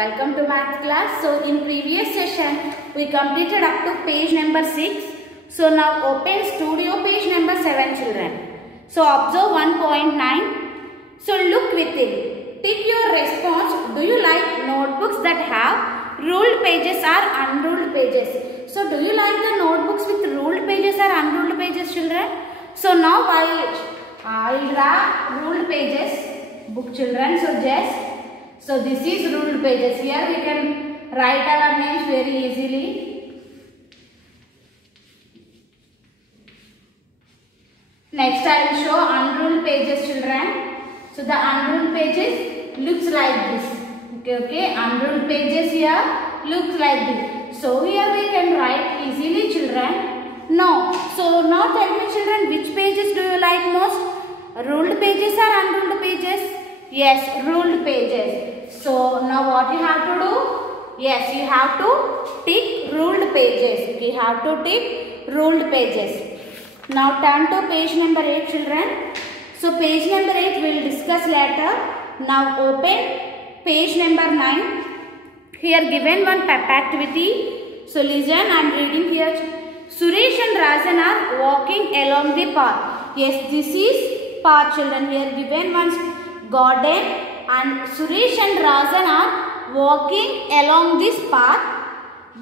welcome to math class. So in previous session we completed up to page number 6. So now open studio page number 7 children. So observe 1.9. So look within. Take your response. Do you like notebooks that have ruled pages or unruled pages? So do you like the notebooks with ruled pages or unruled pages children? So now I'll draw ruled pages book children. So this is ruled pages. Here we can write our names very easily. Next I will show unruled pages children. So the unruled pages looks like this. Okay. Unruled pages here looks like this. So here we can write easily children. No. So now tell me children, which pages do you like most? Ruled pages or unruled pages? Yes, ruled pages. So now what you have to do? Yes, you have to tick ruled pages. You have to tick ruled pages. Now turn to page number 8 children. So page number 8 we will discuss later. Now open page number 9. Here given one pep activity. So listen, I am reading here. Suresh and Rajan are walking along the path. Yes, this is path children. Here given one garden and Suresh and Rajan are walking along this path.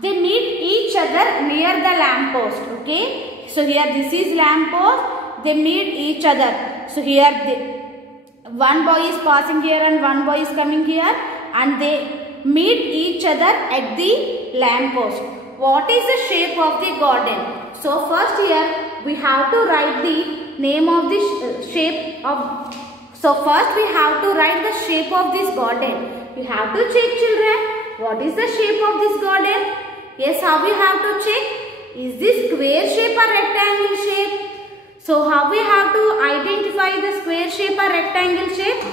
They meet each other near the lamp post. Okay. So here this is lamp post. They meet each other. So here one boy is passing here and one boy is coming here and they meet each other at the lamp post. What is the shape of the garden? So first here we have to write the name of the shape of. So first we have to write the shape of this garden. We have to check children. What is the shape of this garden? Yes, how we have to check? Is this square shape or rectangle shape? So how we have to identify the square shape or rectangle shape?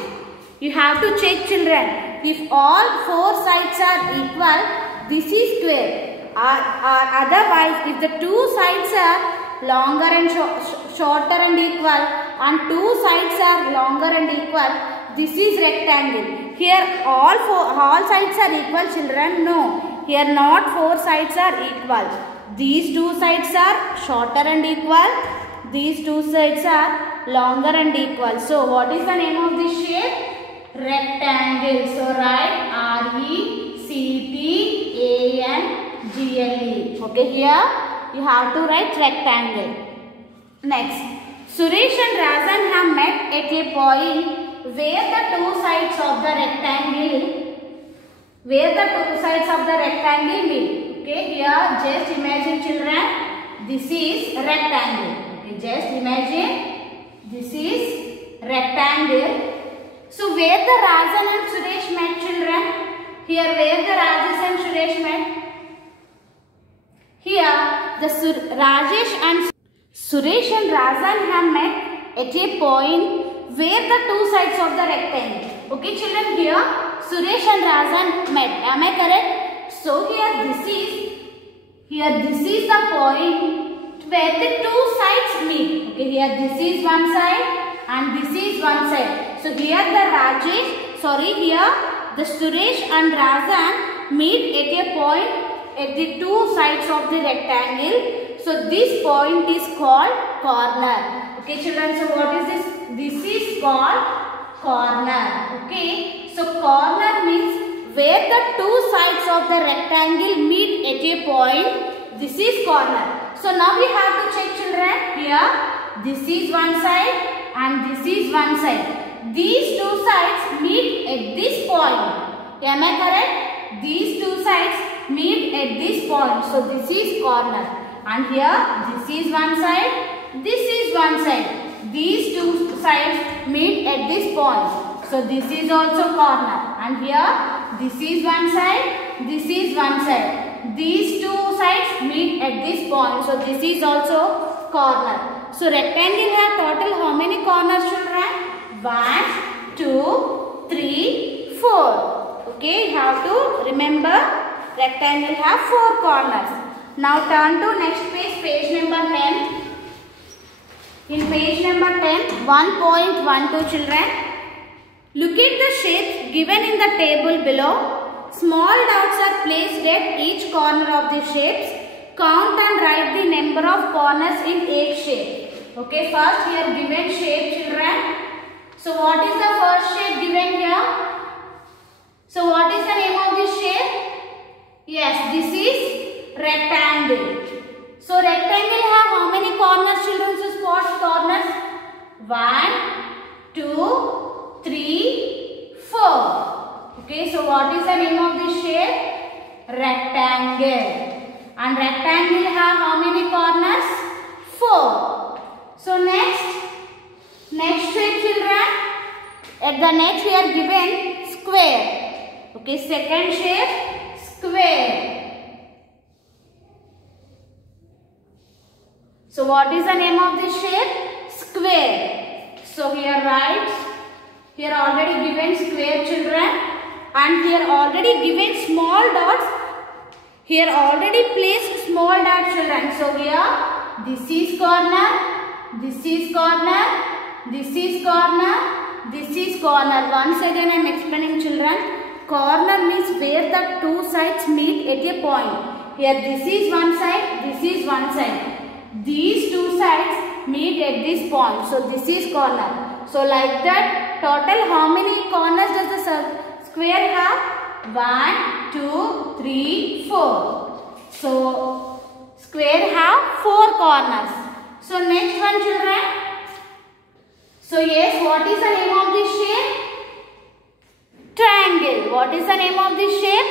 You have to check children. If all four sides are equal, this is square. Or otherwise, if the two sides are longer and shorter and equal and two sides are longer and equal, this is rectangle. Here all sides are equal children. No, here not four sides are equal. These two sides are shorter and equal. These two sides are longer and equal. So what is the name of this shape? Rectangle. So write RECTANGLE. Okay, here you have to write rectangle. Next, Suresh and Rajan have met at a point where the two sides of the rectangle meet. Okay, here just imagine children, this is rectangle. Okay, just imagine this is rectangle. So where the Rajan and Suresh met children? Here where the Rajesh and Suresh met? Here the Suresh and Rajan have met at a point where the two sides of the rectangle. Okay children, here Suresh and Rajan met. Am I correct? So here this is the point where the two sides meet. Okay, here this is one side and this is one side. So here the Suresh and Rajan meet at a point at the two sides of the rectangle. So this point is called corner. Okay children, so what is this? This is called corner. Okay, so corner means where the two sides of the rectangle meet at a point. This is corner. So now we have to check children. Here this is one side and this is one side. These two sides meet at this point. Am I correct? These two sides meet at this point. So this is corner. And here this is one side. This is one side. These two sides meet at this point. So this is also corner. And here this is one side. This is one side. These two sides meet at this point. So this is also corner. So rectangle have total how many corners children? 1, 2, 3, 4. Okay, you have to remember rectangle have 4 corners. Now turn to next page, page number 10. In page number 10, 1.12 children. Look at the shapes given in the table below. small dots are placed at each corner of the shapes. Count and write the number of corners in each shape. Okay, first here given shape, children. So what is the first shape given here? So what is the name of this shape? Yes, this is rectangle. So rectangle have how many corners, children? So spot corners. 1, 2, 3, 4. Okay, so what is the name of this shape? Rectangle. And rectangle have how many corners? 4. So next shape, children. At the next we are given square. Okay, second shape, square. So what is the name of this shape? Square. So here write. Here already given square, children. And here already given small dots. Here already placed small dots, children. So here this is corner, this is corner, this is corner, this is corner. Once again I am explaining, children. Corner means where the two sides meet at a point. Here this is one side, this is one side. These two sides meet at this point. So this is corner. So like that, total how many corners does the square have? 1, 2, 3, 4. So square have 4 corners. So next one, children. So yes, what is the name of this shape? Triangle. What is the name of this shape?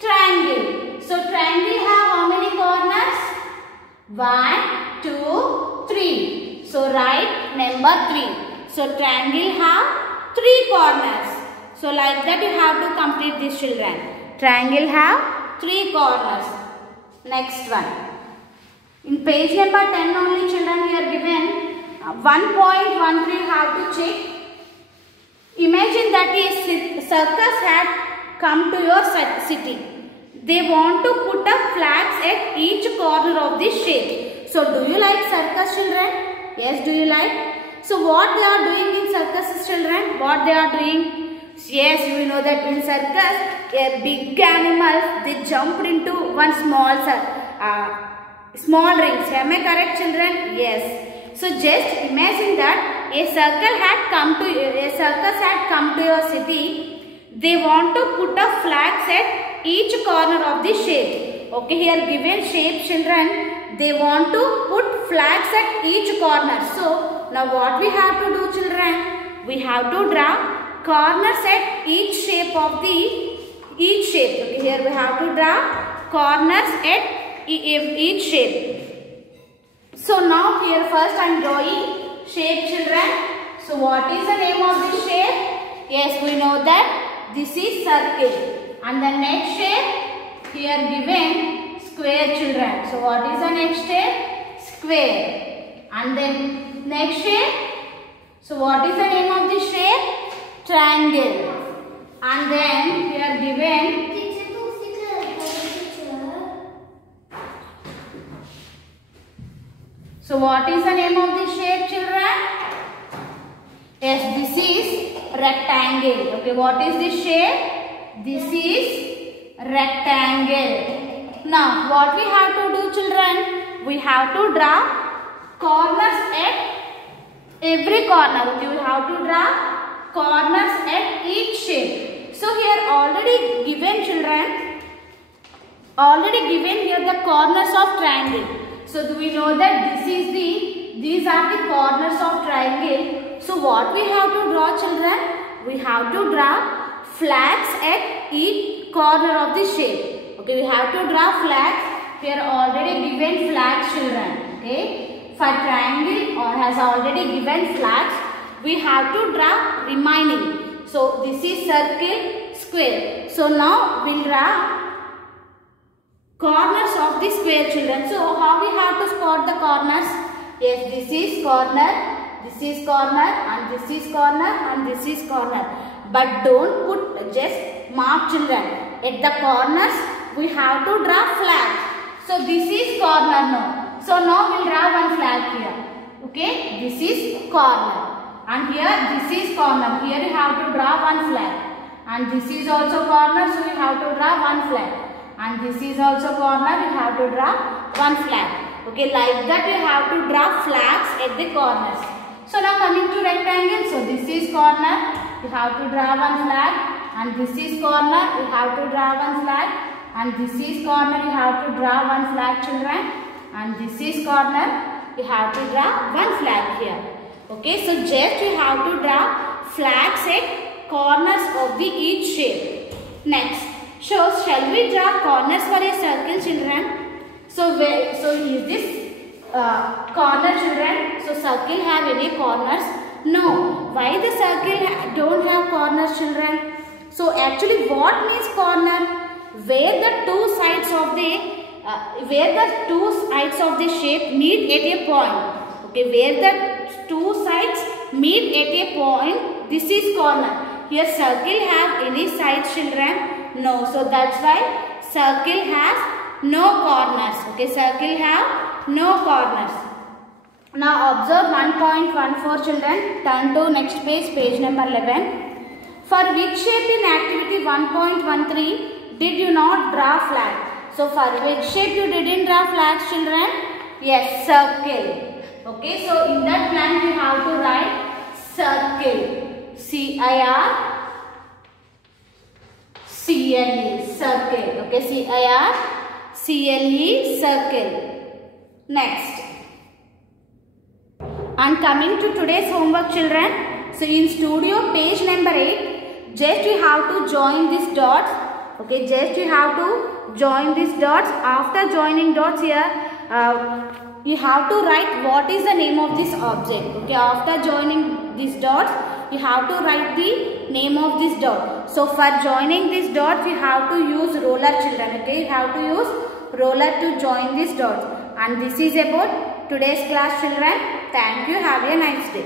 Triangle. So triangle have how many corners? 1, 2, 3. So write number 3. So triangle have 3 corners. So like that you have to complete this, children. Triangle have 3 corners. Next one. In page number 10 only, children, we are given 1.13 you have to check. Imagine that a circus had come to your city. They want to put up flags at each corner of this shape. So do you like circus, children? Yes, do you like? So what they are doing in circuses, children? What they are doing? Yes, we know that in circus, a big animal, they jumped into one small rings. Am I correct, children? Yes. So just imagine that a circus had come to your city. They want to put up flags at each corner of the shape. Okay, here given shape, children. They want to put flags at each corner. So now what we have to do, children? We have to draw corners at each shape of each shape. Okay, here we have to draw corners at each shape. So now here first I am drawing shape, children. So what is the name of this shape? Yes, we know that this is circle. And the next shape here given square, children. So what is the next shape? Square. And then next shape. So what is the name of this shape? Triangle. And then we are given so what is the name of this shape, children? Yes, this is rectangle. Okay, what is this shape? This is rectangle. Now what we have to do, children? We have to draw corners at every corner. Okay, we have to draw corners at each shape. So here already given, children, here the corners of triangle. So do we know that these are the corners of triangle. So what we have to draw, children? We have to draw flags at each corner of the shape. Okay, we have to draw flags. Here already given flags, children. Okay, for triangle or has already given flags. We have to draw remaining. So this is circle, square. So now we will draw corners of the square, children. So how we have to spot the corners? Yes, this is corner, this is corner, and this is corner, and this is corner. But don't put just mark, children. At the corners we have to draw flag. So this is corner now. So now we will draw one flag here. Okay, this is corner. And here this is corner. Here you have to draw one flag. and this is also corner, so you have to draw one flag, and this is also corner, you have to draw one flag. Okay, like that you have to draw flags at the corners. So now coming to rectangle, so this is corner, you have to draw one flag, and this is corner, you have to draw one flag, and this is corner, you have to draw one flag, children, and this is corner, you have to draw one flag here. Okay, so just you have to draw flags at corners of the each shape. Next, so shall we draw corners for a circle, children? So is this corner, children? So circle have any corners? No. Why the circle don't have corners, children? So actually what means corner? Where the two sides of the shape meet at a point. Okay, where the two sides meet at a point, this is corner. Here circle have any sides, children? No. So that's why circle has no corners. Okay, circle have no corners. Now observe 1.14, children. Turn to next page, page number 11. For which shape in activity 1.13 did you not draw flag? So for which shape you didn't draw flags, children? Yes, circle. Okay, so in that blank you have to write circle. C-I-R-C-L-E, circle. Okay, C-I-R-C-L-E, circle. Next. And coming to today's homework, children. So in studio page number 8, just you have to join these dots. Okay, just you have to join these dots. After joining dots here, you have to write what is the name of this object. Okay, after joining these dots, you have to write the name of this dot. So for joining these dots, you have to use roller, children. Okay, you have to use roller to join these dots. And this is about today's class, children. Thank you. Have a nice day.